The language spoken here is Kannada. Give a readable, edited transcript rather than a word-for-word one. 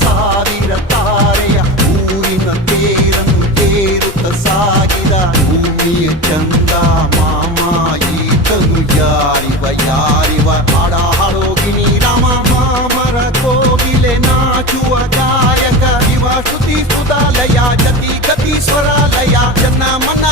ಸಾವಿರ ತಾರೆಯ ಊರಿನ ತೇರನ್ನು ತೇರುತ್ತ ಸಾಗಿದ ಭೂಮಿಯ ಚಂದ ಮಾಮ ಈತನು ಯಾರಿವ ಯಾರಿವ ಹಾಡ ಹಾಡೋಗಿನಿ ರಾಮ ಮಾಮರ ಕೋಗಿಲೆ ನಾಚುವ ಗಾಯಕ ಶಿವ ಶ್ರುತಿ ಸುಧಾಲಯ ಜತಿ ಗತಿ ಸ್ವರಾಲಯ ಜನ ಮನ